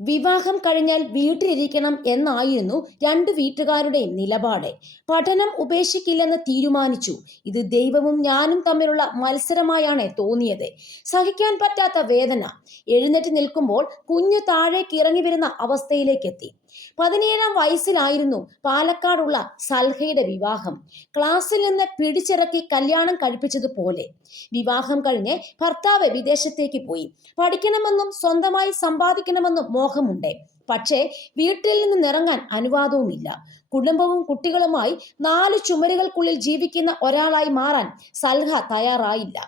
വിവാഹം കഴിഞ്ഞാൽ വീട്ടിലിരിക്കണം എന്നായിരുന്നു രണ്ടു വീട്ടുകാരുടെയും നിലപാട്. പഠനം ഉപേക്ഷിക്കില്ലെന്ന് തീരുമാനിച്ചു. ഇത് ദൈവവും ഞാനും തമ്മിലുള്ള മത്സരമായാണ് തോന്നിയത്. സഹിക്കാൻ പറ്റാത്ത വേദന. എഴുന്നേറ്റ് നിൽക്കുമ്പോൾ കുഞ്ഞു താഴേക്ക് ഇറങ്ങി വരുന്ന അവസ്ഥയിലേക്കെത്തി. 17-ാം വയസ്സിലായിരുന്നു പാലക്കാടുള്ള സൽഹയുടെ വിവാഹം. ക്ലാസ്സിൽ നിന്ന് പിടിച്ചിറക്കി കല്യാണം കഴിപ്പിച്ചതുപോലെ. വിവാഹം കഴിഞ്ഞ് ഭർത്താവ് വിദേശത്തേക്ക് പോയി. പഠിക്കണമെന്നും സ്വന്തമായി സമ്പാദിക്കണമെന്നും മോഹമുണ്ട്. പക്ഷേ വീട്ടിൽ നിന്ന് ഇറങ്ങാൻ അനുവാദവുമില്ല. കുടുംബവും കുട്ടികളുമായി 4 ചുമരുകൾക്കുള്ളിൽ ജീവിക്കുന്ന ഒരാളായി മാറാൻ സൽഹ തയ്യാറായില്ല.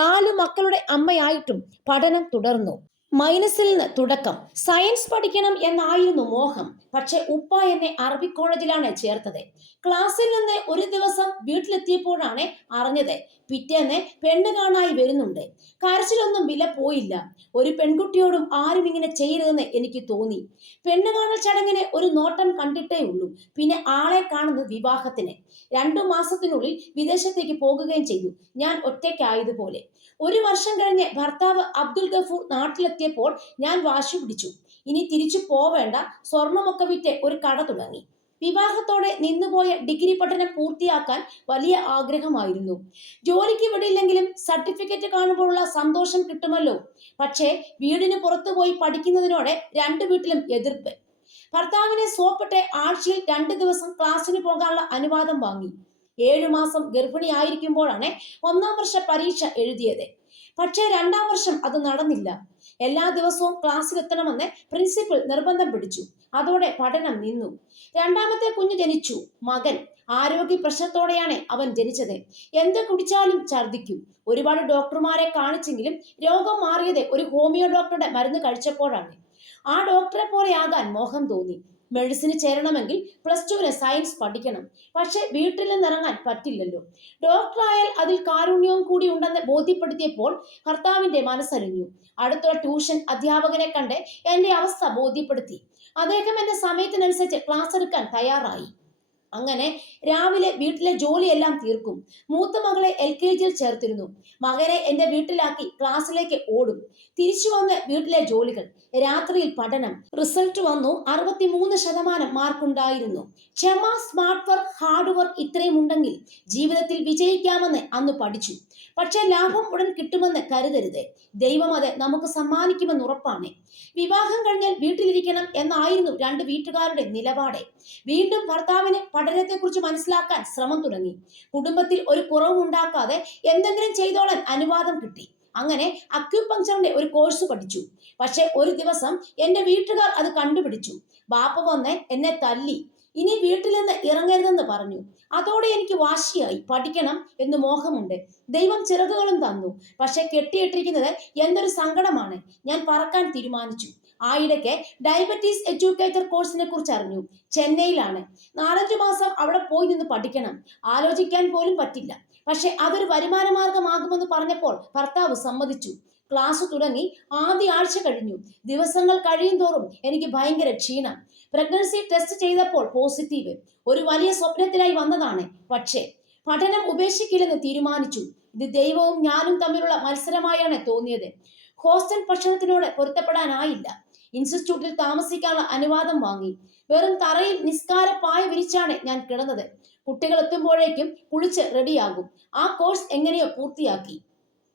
4 മക്കളുടെ അമ്മയായിട്ടും പഠനം തുടർന്നു. മൈനസിൽ നിന്ന് തുടക്കം. സയൻസ് പഠിക്കണം എന്നായിരുന്നു മോഹം. പക്ഷെ ഉപ്പ എന്നെ അറബിക് കോളേജിലാണ് ചേർത്തത്. ക്ലാസ്സിൽ നിന്ന് ഒരു ദിവസം വീട്ടിലെത്തിയപ്പോഴാണ് അറിഞ്ഞത് പിറ്റേന്ന് പെണ്ണ് കാണായി വരുന്നുണ്ട്. കരച്ചിലൊന്നും വില പോയില്ല. ഒരു പെൺകുട്ടിയോടും ആരും ഇങ്ങനെ ചെയ്യരുതെന്ന് എനിക്ക് തോന്നി. പെണ്ണ് കാണൽ ചടങ്ങിന് ഒരു നോട്ടം കണ്ടിട്ടേ ഉള്ളൂ. പിന്നെ ആളെ കാണുന്നത് വിവാഹത്തിന്. 2 മാസത്തിനുള്ളിൽ വിദേശത്തേക്ക് പോകുകയും ചെയ്തു. ഞാൻ ഒറ്റയ്ക്കായതുപോലെ. 1 വർഷം കഴിഞ്ഞ് ഭർത്താവ് അബ്ദുൽ ഗഫൂർ നാട്ടിലെത്തിയപ്പോൾ ഞാൻ വാശി പിടിച്ചു. ഇനി തിരിച്ചു പോവേണ്ട, സ്വർണമൊക്കെ വിറ്റ് ഒരു കട തുടങ്ങി. വിവാഹത്തോടെ നിന്നുപോയ ഡിഗ്രി പഠനം പൂർത്തിയാക്കാൻ വലിയ ആഗ്രഹമായിരുന്നു. ജോലിക്ക് വിടില്ലെങ്കിലും സർട്ടിഫിക്കറ്റ് കാണുമ്പോഴുള്ള സന്തോഷം കിട്ടുമല്ലോ. പക്ഷേ വീടിന് പുറത്തുപോയി പഠിക്കുന്നതിനോടെ 2 വീട്ടിലും എതിർപ്പ്. ഭർത്താവിനെ സോപ്പിട്ട് ആഴ്ചയിൽ 2 ദിവസം ക്ലാസ്സിന് പോകാനുള്ള അനുവാദം വാങ്ങി. 7 മാസം ഗർഭിണിയായിരിക്കുമ്പോഴാണ് 1-ാം വർഷ പരീക്ഷ എഴുതിയത്. പക്ഷേ 2-ാം വർഷം അത് നടന്നില്ല. എല്ലാ ദിവസവും ക്ലാസ്സിലെത്തണമെന്ന് പ്രിൻസിപ്പൽ നിർബന്ധം പിടിച്ചു. അതോടെ പഠനം നിന്നു. 2-ാമത്തെ കുഞ്ഞ് ജനിച്ചു. മകൻ. ആരോഗ്യ പ്രശ്നത്തോടെയാണ് അവൻ ജനിച്ചത്. എന്ത് കുടിച്ചാലും ഛർദ്ദിക്കും. ഒരുപാട് ഡോക്ടർമാരെ കാണിച്ചെങ്കിലും രോഗം മാറിയത് ഒരു ഹോമിയോ ഡോക്ടറുടെ മരുന്ന് കഴിച്ചപ്പോഴാണ്. ആ ഡോക്ടറെ പോലെ ആകാൻ മോഹം തോന്നി. മെഡിസിന് ചേരണമെങ്കിൽ +2-ന് സയൻസ് പഠിക്കണം. പക്ഷെ വീട്ടിൽ നിന്നിറങ്ങാൻ പറ്റില്ലല്ലോ. ഡോക്ടറായാൽ അതിൽ കാരുണ്യവും കൂടി ഉണ്ടെന്ന് ബോധ്യപ്പെടുത്തിയപ്പോൾ ഭർത്താവിന്റെ മനസ്സലിഞ്ഞു. അടുത്തുള്ള ട്യൂഷൻ അധ്യാപകനെ കണ്ട് എന്റെ അവസ്ഥ ബോധ്യപ്പെടുത്തി. അദ്ദേഹം എന്റെ സമയത്തിനനുസരിച്ച് ക്ലാസ് എടുക്കാൻ തയ്യാറായി. അങ്ങനെ രാവിലെ വീട്ടിലെ ജോലിയെല്ലാം തീർക്കും. മൂത്ത മകളെ LKGയിൽ ചേർത്തിരുന്നു. മകനെ എന്റെ വീട്ടിലാക്കി ക്ലാസ്സിലേക്ക് ഓടും. തിരിച്ചു വന്ന് വീട്ടിലെ ജോലികൾ. രാത്രിയിൽ പഠനം. റിസൾട്ട് വന്നു. 63% മാർക്കുണ്ടായിരുന്നു. ക്ഷമ, സ്മാർട്ട് വർക്ക്, ഹാർഡ് വർക്ക് ഇത്രയും ഉണ്ടെങ്കിൽ ജീവിതത്തിൽ വിജയിക്കാമെന്ന് അന്ന് പഠിച്ചു. പക്ഷെ ലാഭം ഉടൻ കിട്ടുമെന്ന് കരുതരുത്. ദൈവം അത് നമുക്ക് സമ്മാനിക്കുമെന്ന് ഉറപ്പാണ്. വിവാഹം കഴിഞ്ഞാൽ വീട്ടിലിരിക്കണം എന്നായിരുന്നു 2 വീട്ടുകാരുടെ നിലപാട്. വീണ്ടും ഭർത്താവിന് പഠനത്തെക്കുറിച്ച് മനസ്സിലാക്കാൻ ശ്രമം തുടങ്ങി. കുടുംബത്തിൽ ഒരു കുറവുണ്ടാക്കാതെ എന്തെങ്കിലും ചെയ്തോളാൻ അനുവാദം കിട്ടി. അങ്ങനെ അക്യുപങ്ചറിന്റെ ഒരു കോഴ്സ് പഠിച്ചു. പക്ഷെ ഒരു ദിവസം എന്റെ വീട്ടുകാർ അത് കണ്ടുപിടിച്ചു. ബാപ്പ വന്ന് എന്നെ തല്ലി. ഇനി വീട്ടിൽ നിന്ന് ഇറങ്ങരുതെന്ന് പറഞ്ഞു. അതോടെ എനിക്ക് വാശിയായി. പഠിക്കണം എന്ന് മോഹമുണ്ട്. ദൈവം ചിറകുകളും തന്നു. പക്ഷെ കെട്ടിയിട്ടിരിക്കുന്നത് എന്തൊരു സങ്കടമാണ്. ഞാൻ പറക്കാൻ തീരുമാനിച്ചു. ആയിടയ്ക്ക് ഡയബറ്റീസ് എഡ്യൂക്കേറ്റർ കോഴ്സിനെ കുറിച്ച് അറിഞ്ഞു. ചെന്നൈയിലാണ്. 4-5 മാസം അവിടെ പോയി നിന്ന് പഠിക്കണം. ആലോചിക്കാൻ പോലും പറ്റില്ല. പക്ഷെ അതൊരു വരുമാന മാർഗമാകുമെന്ന് പറഞ്ഞപ്പോൾ ഭർത്താവ് സമ്മതിച്ചു. ക്ലാസ് തുടങ്ങി. ആദ്യ ആഴ്ച കഴിഞ്ഞു. ദിവസങ്ങൾ കഴിയും തോറും എനിക്ക് ഭയങ്കര ക്ഷീണം. പ്രഗ്നൻസി ടെസ്റ്റ് ചെയ്തപ്പോൾ പോസിറ്റീവ്. ഒരു വലിയ സ്വപ്നത്തിനായി വന്നതാണ്. പക്ഷേ പഠനം ഉപേക്ഷിക്കില്ലെന്ന് തീരുമാനിച്ചു. ഇത് ദൈവവും ഞാനും തമ്മിലുള്ള മത്സരമായാണ് തോന്നിയത്. ഹോസ്റ്റൽ ഭക്ഷണത്തിനോട് പൊരുത്തപ്പെടാനായില്ല. ഇൻസ്റ്റിറ്റ്യൂട്ടിൽ താമസിക്കാനുള്ള അനുവാദം വാങ്ങി. വെറും തറയിൽ നിസ്കാര പായ വിരിച്ചാണ് ഞാൻ കിടന്നത്. കുട്ടികൾ എത്തുമ്പോഴേക്കും കുളിച്ച് റെഡിയാകും. ആ കോഴ്സ് എങ്ങനെയോ പൂർത്തിയാക്കി.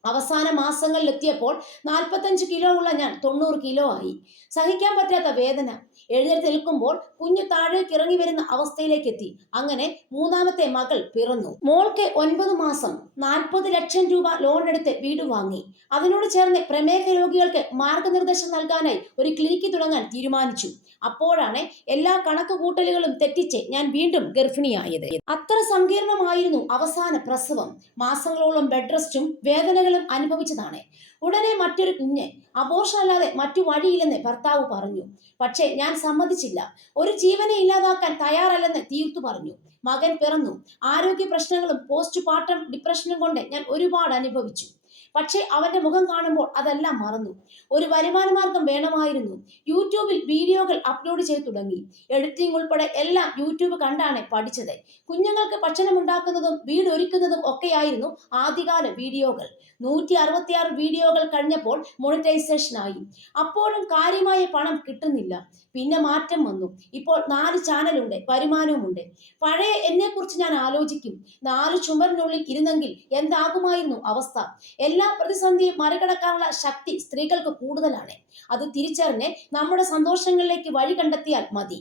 അവസാന മാസങ്ങളിൽ എത്തിയപ്പോൾ 45 കിലോ ഉള്ള ഞാൻ 90 കിലോ ആയി. സഹിക്കാൻ പറ്റാത്ത വേദന. എഴുന്നേറ്റ് നിൽക്കുമ്പോൾ കുഞ്ഞു താഴേക്ക് ഇറങ്ങി വരുന്ന അവസ്ഥയിലേക്ക് എത്തി. അങ്ങനെ 3-ാമത്തെ മകൾ പിറന്നു. മോൾക്ക് 9 മാസം. 40 ലക്ഷം രൂപ ലോൺ എടുത്ത് വീട് വാങ്ങി. അതിനോട് ചേർന്ന് പ്രമേഹ രോഗികൾക്ക് മാർഗനിർദ്ദേശം നൽകാനായി ഒരു ക്ലിനിക്ക് തുടങ്ങാൻ തീരുമാനിച്ചു. അപ്പോഴാണ് എല്ലാ കണക്ക് കൂട്ടലുകളും തെറ്റിച്ച് ഞാൻ വീണ്ടും ഗർഭിണിയായത്. അത്ര സങ്കീർണമായിരുന്നു അവസാന പ്രസവം. മാസങ്ങളോളം ബെഡ് റെസ്റ്റും വേദനകളും അനുഭവിച്ചതാണ്. ഉടനെ മറ്റൊരു കുഞ്ഞ്. അബോർഷൻ അല്ലാതെ മറ്റു വഴിയില്ലെന്ന് ഭർത്താവ് പറഞ്ഞു. പക്ഷേ ഞാൻ സമ്മതിച്ചില്ല. ഒരു ജീവനെ ഇല്ലാതാക്കാൻ തയ്യാറല്ലെന്ന് തീർത്തു പറഞ്ഞു. മകൻ പിറന്നു. ആരോഗ്യ പ്രശ്നങ്ങളും പോസ്റ്റ് പാർട്ടം ഡിപ്രഷനും കൊണ്ട് ഞാൻ ഒരുപാട് അനുഭവിച്ചു. പക്ഷേ അവന്റെ മുഖം കാണുമ്പോൾ അതെല്ലാം മറന്നു. ഒരു വരുമാന മാർഗം വേണമായിരുന്നു. യൂട്യൂബിൽ വീഡിയോകൾ അപ്ലോഡ് ചെയ്തു തുടങ്ങി. എഡിറ്റിംഗ് ഉൾപ്പെടെ എല്ലാം യൂട്യൂബ് കണ്ടാണ് പഠിച്ചത്. കുഞ്ഞുങ്ങൾക്ക് ഭക്ഷണം ഉണ്ടാക്കുന്നതും വീടൊരുക്കുന്നതും ഒക്കെയായിരുന്നു ആദ്യകാല വീഡിയോകൾ. 166 വീഡിയോകൾ കഴിഞ്ഞപ്പോൾ മോണിറ്റൈസേഷൻ ആയി. അപ്പോഴും കാര്യമായ പണം കിട്ടുന്നില്ല. പിന്നെ മാറ്റം വന്നു. ഇപ്പോൾ 4 ചാനലുണ്ട്, വരുമാനവുമുണ്ട്. പഴയ എന്നെക്കുറിച്ച് ഞാൻ ആലോചിക്കും. 4 ചുമരിനുള്ളിൽ ഇരുന്നെങ്കിൽ എന്താകുമായിരുന്നു അവസ്ഥ? എല്ലാ പ്രതിസന്ധിയും മറികടക്കാനുള്ള ശക്തി സ്ത്രീകൾക്ക് കൂടുതലാണ്. അത് തിരിച്ചറിഞ്ഞ് നമ്മുടെ സന്തോഷങ്ങളിലേക്ക് വഴി കണ്ടെത്തിയാൽ മതി.